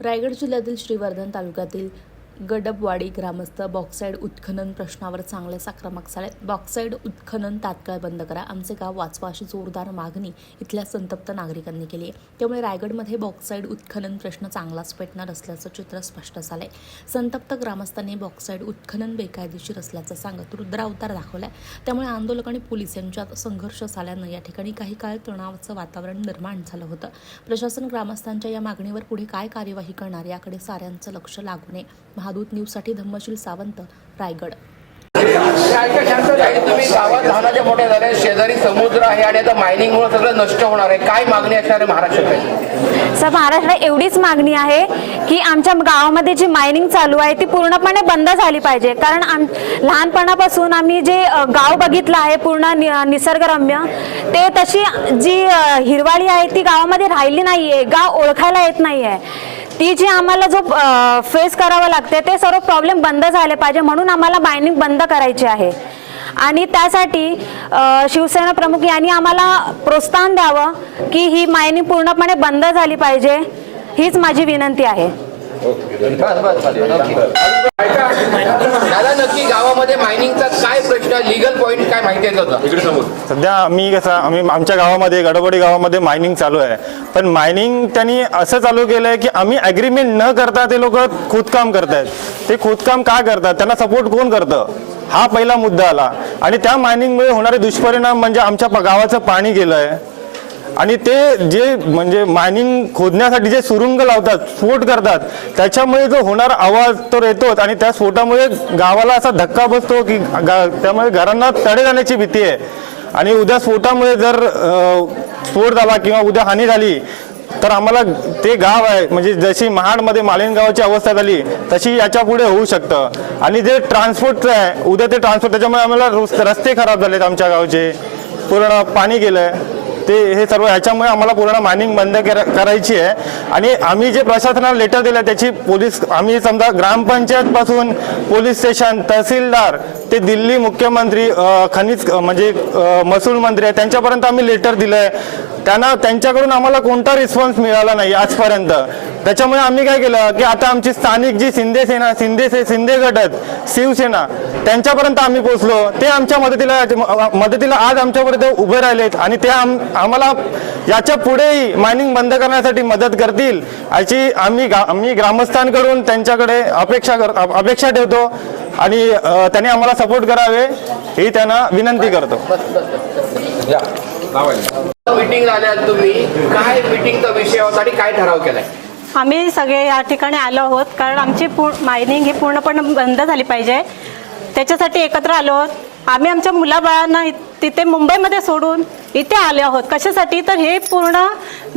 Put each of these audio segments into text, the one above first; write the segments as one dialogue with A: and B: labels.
A: रायगड जिल्ह्यातील श्रीवर्धन तालुक्यातील गडबवाडी ग्रामस्थ बॉक्साईड उत्खनन प्रश्नावर चांगलेच आक्रमक झाले. बॉक्साईड उत्खनन तात्काळ बंद करा. आमचे गाव वाचवा अशी जोरदार मागणी इथल्या संतप्त नागरिकांनी केली आहे. त्यामुळे रायगडमध्ये बॉक्साईड उत्खनन प्रश्न चांगलाच पेटणार असल्याचं चित्र स्पष्ट झालंय. संतप्त ग्रामस्थांनी बॉक्साईड उत्खनन बेकायदेशीर असल्याचं सांगत रुद्रावतार दाखवलाय. त्यामुळे आंदोलक आणि पोलीस यांच्यात संघर्ष झाल्यानं या ठिकाणी काही काळ तणावाचं वातावरण निर्माण झालं होतं. प्रशासन ग्रामस्थांच्या या मागणीवर पुढे काय कार्यवाही करणार याकडे साऱ्यांचं लक्ष लागू नये. महादूत न्यूजसाठी धम्मशील सावंत रायगड.
B: तुम्ही गावात शेजारी समुद्र आहे आणि आता मायनिंग मुळे सगळं नष्ट होणार आहे. काय मागणी असणार आहे महाराष्ट्रात
C: सर महाराष्ट्राला एवढीच मागणी आहे की आमच्या गावामध्ये जी मायनिंग चालू आहे ती पूर्णपणे बंद झाली पाहिजे. कारण आम लहानपणापासून आम्ही जे गाव बघितलं आहे पूर्ण नि निसर्गरम्य ते तशी जी हिरवाळी आहे ती गावामध्ये राहिली नाही आहे गाव ओळखायला येत नाही आहे ती जी आम्हाला जो फेस करावं लागते ते सर्व प्रॉब्लेम बंद झाले पाहिजे म्हणून आम्हाला मायनिंग बंद करायची आहे. आणि त्यासाठी शिवसेना प्रमुख यांनी आम्हाला प्रोत्साहन द्यावं की ही मायनिंग पूर्णपणे बंद झाली पाहिजे हीच माझी विनंती आहे.
B: दादा नक्की गावामध्ये मायनिंगचा काय प्रश्न लिगल पॉईंट काय माहिती आहे
D: सध्या आम्ही कसं आम्ही आमच्या गावामध्ये गडबडी गावामध्ये मायनिंग चालू आहे. पण मायनिंग त्यांनी असं चालू केलं आहे की आम्ही ॲग्रीमेंट न करता ते लोक खोदकाम करतायत. ते खोदकाम का करतात? त्यांना सपोर्ट कोण करतं? हा पहिला मुद्दा आला. आणि त्या मायनिंगमुळे होणारे दुष्परिणाम म्हणजे आमच्या गावाचं पाणी गेलं आहे आणि ते जे म्हणजे मायनिंग खोदण्यासाठी जे सुरुंग लावतात स्फोट करतात त्याच्यामुळे जो होणारा आवाज तर येतोच आणि त्या स्फोटामुळे गावाला असा धक्का बसतो की गा- त्यामुळे घरांना तडे जाण्याची भीती आहे. आणि उद्या स्फोटामुळे जर स्फोट झाला किंवा उद्या हानी झाली तर आम्हाला ते गाव आहे म्हणजे जशी महाडमध्ये मालेन गावाची अवस्था झाली तशी याच्यापुढे होऊ शकतं. आणि जे ट्रान्सपोर्टचं आहे उद्या ते ट्रान्सपोर्ट त्याच्यामुळे आम्हाला रस्ते खराब झालेत आमच्या गावचे. पूर्ण पाणी गेलं आहे ते हे सर्व ह्याच्यामुळे आम्हाला पूर्ण मायनिंग बंद करायची आहे. आणि आम्ही जे प्रशासनाला लेटर दिलं त्याची पोलीस आम्ही समजा ग्रामपंचायत पासून पोलीस स्टेशन तहसीलदार ते दिल्ली मुख्यमंत्री खनिज म्हणजे महसूल मंत्री आहे त्यांच्यापर्यंत आम्ही लेटर दिलं आहे त्यांना त्यांच्याकडून आम्हाला कोणता रिस्पॉन्स मिळाला नाही आजपर्यंत. त्याच्यामुळे आम्ही काय केलं की आता आमची स्थानिक जी शिंदे सेना शिंदे से- शिंदे गट आहेत शिवसेना त्यांच्यापर्यंत आम्ही पोहोचलो. ते आमच्या मदतीला मदतीला आज आमच्यापर्यंत उभे राहिलेत आणि ते आम आम्हाला याच्या पुढेही मायनिंग बंद करण्यासाठी मदत करतील याची आम्ही आम्ही ग्रामस्थांकडून त्यांच्याकडे अपेक्षा कर अपेक्षा ठेवतो आणि त्यांनी आम्हाला सपोर्ट करावे ही त्यांना विनंती करतो.
B: मीटिंग झाल्या तुम्ही. काय मीटिंगचा विषय होता आणि काय ठराव केलाय?
E: आम्ही सगळे या ठिकाणी आलो आहोत. कारण आमची पू मायनिंग ही पूर्णपणे बंद झाली पाहिजे. त्याच्यासाठी एकत्र आलो आहोत. आम्ही आमच्या मुलाबाळांना तिथे मुंबईमध्ये सोडून इथे आले आहोत. कशासाठी? तर हे पूर्ण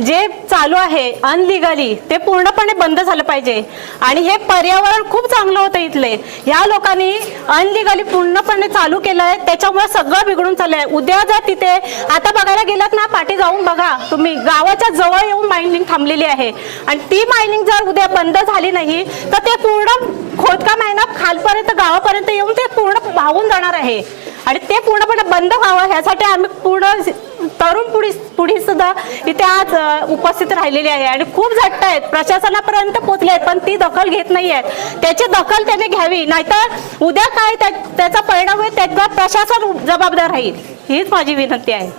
E: जे चालू आहे अनलिगली ते पूर्णपणे बंद झालं पाहिजे. आणि हे पर्यावरण खूप चांगलं होतं इथले. ह्या लोकांनी अनलिगली पूर्णपणे चालू केलं आहे. त्याच्यामुळे सगळं बिघडून चाललं आहे उद्या जर तिथे आता बघायला गेलात ना पाठी जाऊन बघा. तुम्ही गावाच्या जवळ येऊन मायनिंग थांबलेली आहे. आणि ती मायनिंग जर उद्या बंद झाली नाही तर ते पूर्ण खोदकाम आहे ना खालपर्यंत गावापर्यंत येऊन ते पूर्ण वाहून जाणार आहे. आणि ते पूर्णपणे बंद व्हावं ह्यासाठी आम्ही पूर्ण तरुण पुढी पुढी सुद्धा इथे आज उपस्थित राहिलेली आहे. आणि खूप झट्ट आहेत. प्रशासनापर्यंत पोहोचले आहेत पण ती दखल घेत नाही आहेत. त्याची दखल त्याने घ्यावी. नाहीतर उद्या काय त्या- त्याचा परिणाम होईल त्याचा प्रशासन जबाबदार राहील. हीच माझी विनंती आहे.